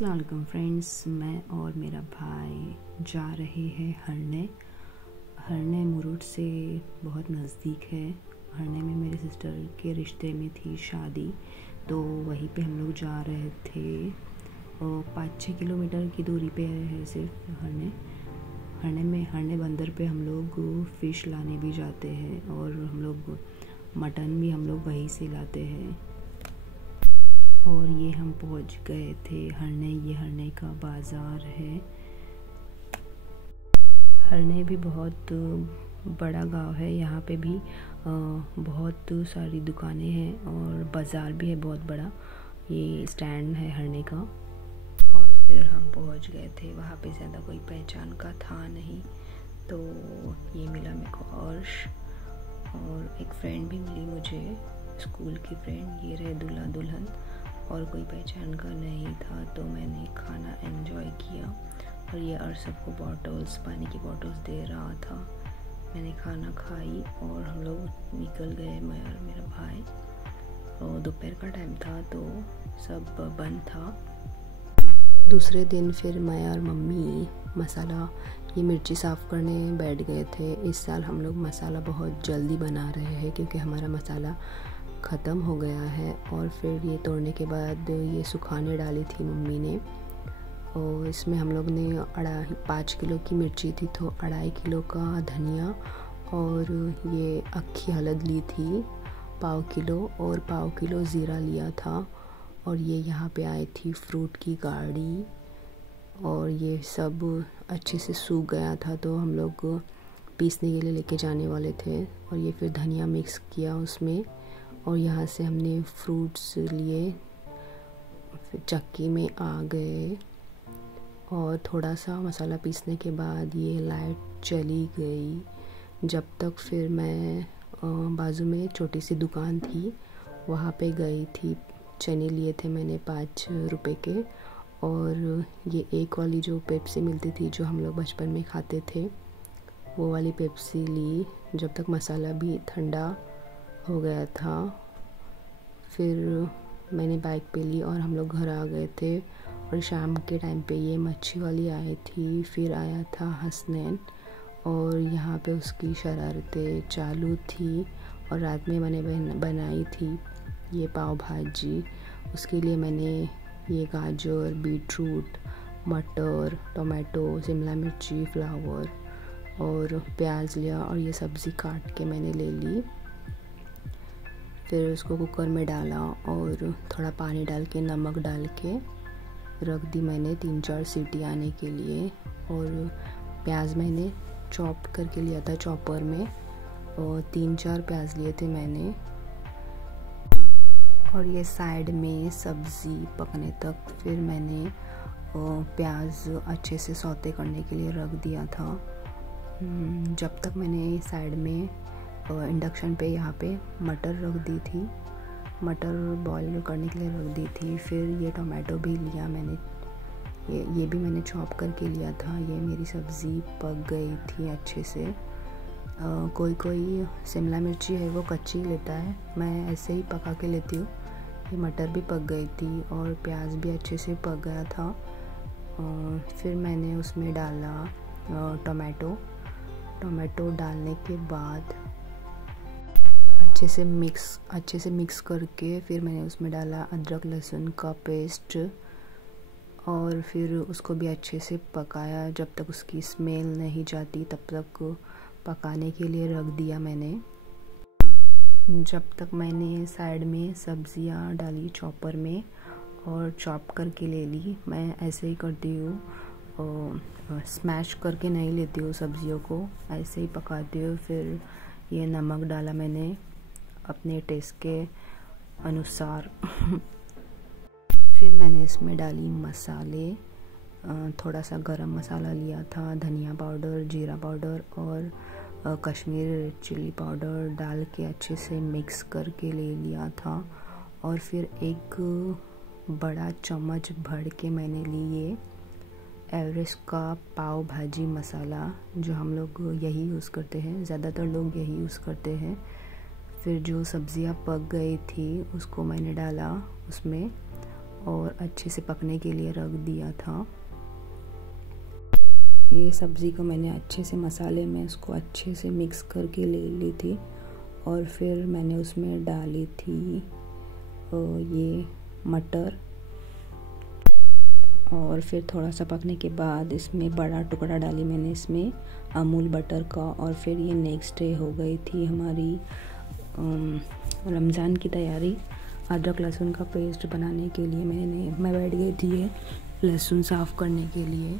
अस्सलाम वालेकुम फ्रेंड्स, मैं और मेरा भाई जा रहे हैं हरने मुरुड से बहुत नज़दीक है। हरने में मेरे सिस्टर के रिश्ते में थी शादी, तो वहीं पे हम लोग जा रहे थे। 5-6 किलोमीटर की दूरी पे है सिर्फ हरने बंदर पे हम लोग फ़िश लाने भी जाते हैं और हम लोग मटन भी हम लोग वहीं से लाते हैं। और ये हम पहुंच गए थे हरने। ये हरने का बाज़ार है। हरने भी बहुत बड़ा गांव है। यहाँ पे भी बहुत सारी दुकानें हैं और बाज़ार भी है बहुत बड़ा। ये स्टैंड है हरने का। और फिर हम पहुंच गए थे। वहाँ पे ज़्यादा कोई पहचान का था नहीं, तो ये मिला मेरे को और एक फ्रेंड भी मिली मुझे, स्कूल की फ्रेंड। ये रहे दूल्हा दुल्हन और कोई पहचान का नहीं था, तो मैंने खाना एंजॉय किया। और ये और सबको बॉटल्स, पानी की बॉटल्स दे रहा था। मैंने खाना खाई और हम लोग निकल गए, मैं और मेरा भाई। और दोपहर का टाइम था तो सब बंद था। दूसरे दिन फिर मैं और मम्मी ये मिर्ची साफ़ करने बैठ गए थे। इस साल हम लोग मसाला बहुत जल्दी बना रहे हैं क्योंकि हमारा मसाला ख़त्म हो गया है। और फिर ये तोड़ने के बाद ये सुखाने डाली थी मम्मी ने। और इसमें हम लोग ने 5 किलो की मिर्ची थी तो 2.5 किलो का धनिया और ये अक्खी हल्द ली थी 1/4 किलो और 1/4 किलो ज़ीरा लिया था। और ये यहाँ पे आई थी फ्रूट की गाड़ी और ये सब अच्छे से सूख गया था, तो हम लोग पीसने के लिए लेके जाने वाले थे। और ये फिर धनिया मिक्स किया उसमें और यहाँ से हमने फ्रूट्स लिए, फिर चक्की में आ गए। और थोड़ा सा मसाला पीसने के बाद ये लाइट चली गई। जब तक फिर मैं बाजू में छोटी सी दुकान थी वहाँ पे गई थी। चने लिए थे मैंने 5 रुपए के। और ये एक वाली जो पेप्सी मिलती थी जो हम लोग बचपन में खाते थे, वो वाली पेप्सी ली जब तक मसाला भी ठंडा हो गया था। फिर मैंने बाइक पे ली और हम लोग घर आ गए थे। और शाम के टाइम पे ये मच्छी वाली आई थी। फिर आया था हसनैन और यहाँ पे उसकी शरारतें चालू थी। और रात में मैंने बनाई थी ये पाव भाजी। उसके लिए मैंने ये गाजर, बीटरूट, मटर, टमाटो, शिमला मिर्ची, फ्लावर और प्याज लिया और ये सब्ज़ी काट के मैंने ले ली। फिर उसको कुकर में डाला और थोड़ा पानी डाल के नमक डाल के रख दी मैंने 3-4 सीटी आने के लिए। और प्याज मैंने चॉप करके लिया था चॉपर में और 3-4 प्याज लिए थे मैंने। और ये साइड में सब्ज़ी पकने तक फिर मैंने प्याज अच्छे से सौते करने के लिए रख दिया था। जब तक मैंने साइड में इंडक्शन पे यहाँ पे मटर रख दी थी, मटर बॉईल करने के लिए रख दी थी। फिर ये टमाटो भी लिया मैंने, ये भी मैंने चॉप करके लिया था। ये मेरी सब्ज़ी पक गई थी अच्छे से। कोई शिमला मिर्ची है वो कच्ची लेता है, मैं ऐसे ही पका के लेती हूँ। ये मटर भी पक गई थी और प्याज भी अच्छे से पक गया था। फिर मैंने उसमें डाला टमाटो डालने के बाद अच्छे से मिक्स करके फिर मैंने उसमें डाला अदरक लहसुन का पेस्ट और फिर उसको भी अच्छे से पकाया जब तक उसकी स्मेल नहीं जाती, तब तक पकाने के लिए रख दिया मैंने। जब तक मैंने साइड में सब्जियां डाली चॉपर में और चॉप करके ले ली। मैं ऐसे ही करती हूँ, स्मैश करके नहीं लेती हूँ सब्जियों को, ऐसे ही पकाती हूँ। फिर ये नमक डाला मैंने अपने टेस्ट के अनुसार। फिर मैंने इसमें डाली मसाले, थोड़ा सा गरम मसाला लिया था, धनिया पाउडर, जीरा पाउडर और कश्मीरी चिल्ली पाउडर डाल के अच्छे से मिक्स करके ले लिया था। और फिर एक बड़ा चम्मच भर के मैंने ली ये एवरेस्ट का पाव भाजी मसाला, जो हम लोग यही यूज़ करते हैं, ज़्यादातर लोग यही यूज़ करते हैं। फिर जो सब्ज़ियाँ पक गई थी उसको मैंने डाला उसमें और अच्छे से पकने के लिए रख दिया था। ये सब्ज़ी को मैंने अच्छे से मसाले में इसको अच्छे से मिक्स करके ले ली थी और फिर मैंने उसमें डाली थी ये मटर, और फिर थोड़ा सा पकने के बाद इसमें बड़ा टुकड़ा डाली मैंने इसमें अमूल बटर का। और फिर ये नेक्स्ट डे हो गई थी हमारी रमज़ान की तैयारी। अदरक लहसुन का पेस्ट बनाने के लिए मैं बैठ गई थी ये लहसुन साफ़ करने के लिए।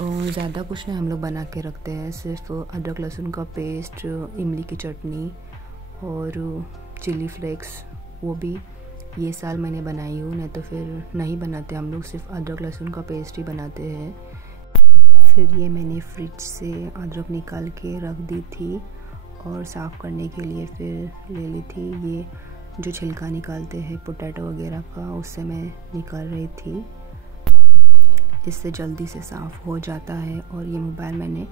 और ज़्यादा कुछ नहीं हम लोग बना के रखते हैं, सिर्फ अदरक लहसुन का पेस्ट, इमली की चटनी और चिली फ्लेक्स, वो भी ये साल मैंने बनाई हूँ, नहीं तो फिर नहीं बनाते हम लोग, सिर्फ अदरक लहसुन का पेस्ट ही बनाते हैं। फिर ये मैंने फ्रिज से अदरक निकाल के रख दी थी और साफ़ करने के लिए फिर ले ली थी। ये जो छिलका निकालते हैं पोटैटो वगैरह का, उससे मैं निकाल रही थी, इससे जल्दी से साफ़ हो जाता है। और ये मोबाइल मैंने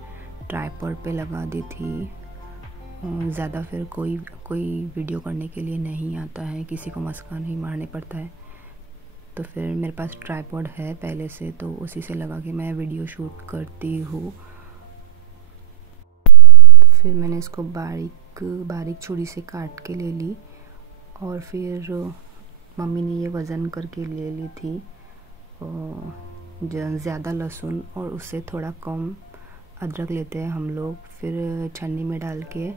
ट्राइपॉड पे लगा दी थी, ज़्यादा फिर कोई वीडियो करने के लिए नहीं आता है, किसी को मस्का नहीं मारने पड़ता है। तो फिर मेरे पास ट्राइपॉड है पहले से, तो उसी से लगा के मैं वीडियो शूट करती हूँ। फिर मैंने इसको बारीक छुरी से काट के ले ली और फिर मम्मी ने ये वज़न करके ले ली थी ज़्यादा लहसुन और उससे थोड़ा कम अदरक लेते हैं हम लोग। फिर छन्नी में डाल के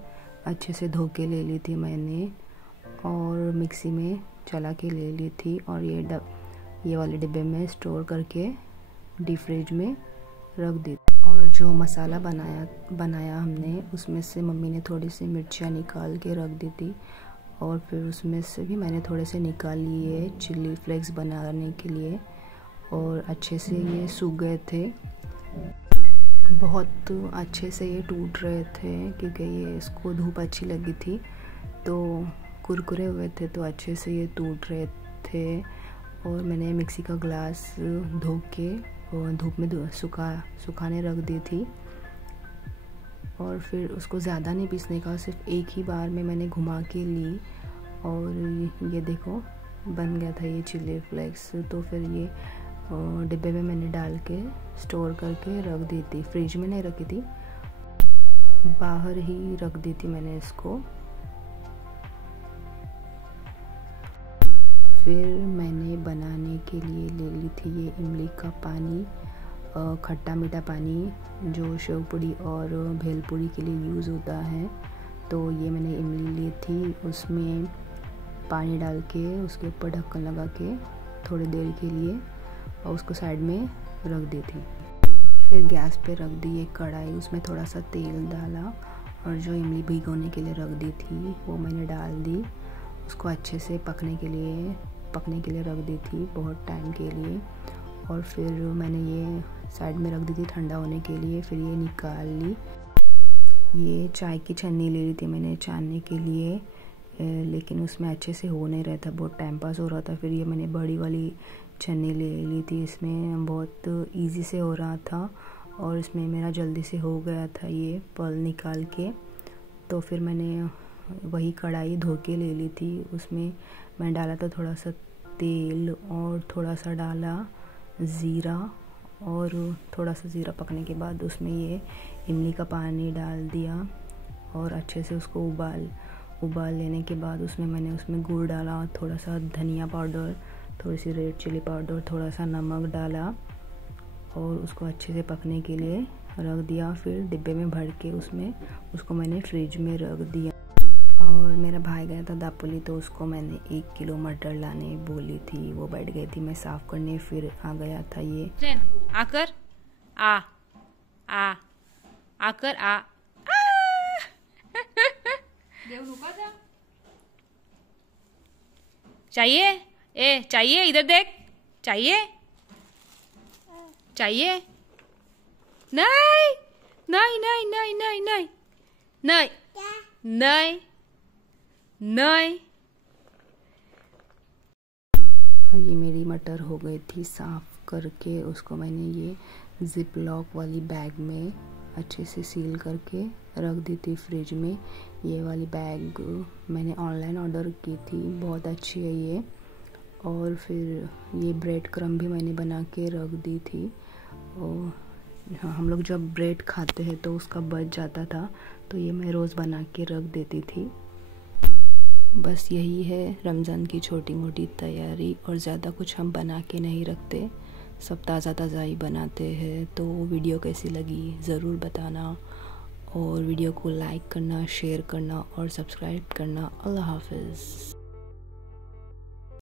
अच्छे से धो के ले ली थी मैंने और मिक्सी में चला के ले ली थी। और ये वाले डिब्बे में स्टोर करके डीप फ्रिज में रख दी। और जो मसाला बनाया हमने, उसमें से मम्मी ने थोड़ी सी मिर्चियाँ निकाल के रख दी थी और फिर उसमें से भी मैंने थोड़े से निकाल लिए चिली फ्लेक्स बनाने के लिए। और अच्छे से ये सूख गए थे, बहुत अच्छे से ये टूट रहे थे क्योंकि ये इसको धूप अच्छी लगी थी, तो कुरकुरे हुए थे, तो अच्छे से ये टूट रहे थे। और मैंने मिक्सी का ग्लास धो के और धूप में सुखाने रख दी थी। और फिर उसको ज़्यादा नहीं पीसने का, सिर्फ एक ही बार में मैंने घुमा के ली और ये देखो बन गया था ये चिली फ्लेक्स। तो फिर ये डिब्बे में मैंने डाल के स्टोर करके रख दी थी, फ्रिज में नहीं रखी थी, बाहर ही रख दी थी मैंने इसको। फिर मैंने बनाने के लिए ले ली थी ये इमली का पानी, खट्टा मीठा पानी जो शेव पूड़ी और भेलपूड़ी के लिए यूज़ होता है। तो ये मैंने इमली ली थी, उसमें पानी डाल के उसके ऊपर ढक्कन लगा के थोड़ी देर के लिए और उसको साइड में रख दी थी। फिर गैस पे रख दी एक कढ़ाई, उसमें थोड़ा सा तेल डाला और जो इमली भिगोने के लिए रख दी थी वो मैंने डाल दी। उसको अच्छे से पकने के लिए रख दी थी बहुत टाइम के लिए। और फिर मैंने ये साइड में रख दी थी ठंडा होने के लिए। फिर ये निकाल ली। ये चाय की छन्नी ले ली थी मैंने छानने के लिए, लेकिन उसमें अच्छे से हो नहीं रहा था, बहुत टाइम पास हो रहा था। फिर ये मैंने बड़ी वाली छन्नी ले ली थी, इसमें बहुत इजी से हो रहा था और इसमें मेरा जल्दी से हो गया था ये पल निकाल के। तो फिर मैंने वही कढ़ाई धो के ले ली थी, उसमें मैं डाला था थोड़ा सा तेल और थोड़ा सा डाला ज़ीरा, और थोड़ा सा ज़ीरा पकने के बाद उसमें ये इमली का पानी डाल दिया और अच्छे से उसको उबाल लेने के बाद उसमें गुड़ डाला, थोड़ा सा धनिया पाउडर, थोड़ी सी रेड चिली पाउडर, थोड़ा सा नमक डाला और उसको अच्छे से पकने के लिए रख दिया। फिर डिब्बे में भर के उसको मैंने फ्रिज में रख दिया। और मेरा भाई गया था दापोली, तो उसको मैंने 1 किलो मटर लाने बोली थी, वो बैठ गई थी मैं साफ़ करने, फिर आ गया था ये आकर आकर आ चाहिए चाहिए इधर देख, चाहिए नहीं नहीं नहीं नहीं नहीं नहीं नहीं नहीं नहीं। और ये मेरी मटर हो गई थी साफ़ करके, उसको मैंने ये जिप लॉक वाली बैग में अच्छे से सील करके रख दी थी फ्रिज में। ये वाली बैग मैंने ऑनलाइन ऑर्डर की थी, बहुत अच्छी है ये। और फिर ये ब्रेड क्रम्ब भी मैंने बना के रख दी थी। और हम लोग जब ब्रेड खाते हैं तो उसका बच जाता था, तो ये मैं रोज़ बना के रख देती थी। बस यही है रमज़ान की छोटी मोटी तैयारी, और ज़्यादा कुछ हम बना के नहीं रखते, सब ताज़ा ताज़ा ही बनाते हैं। तो वीडियो कैसी लगी ज़रूर बताना, और वीडियो को लाइक करना, शेयर करना और सब्सक्राइब करना। अल्लाह हाफ़िज़।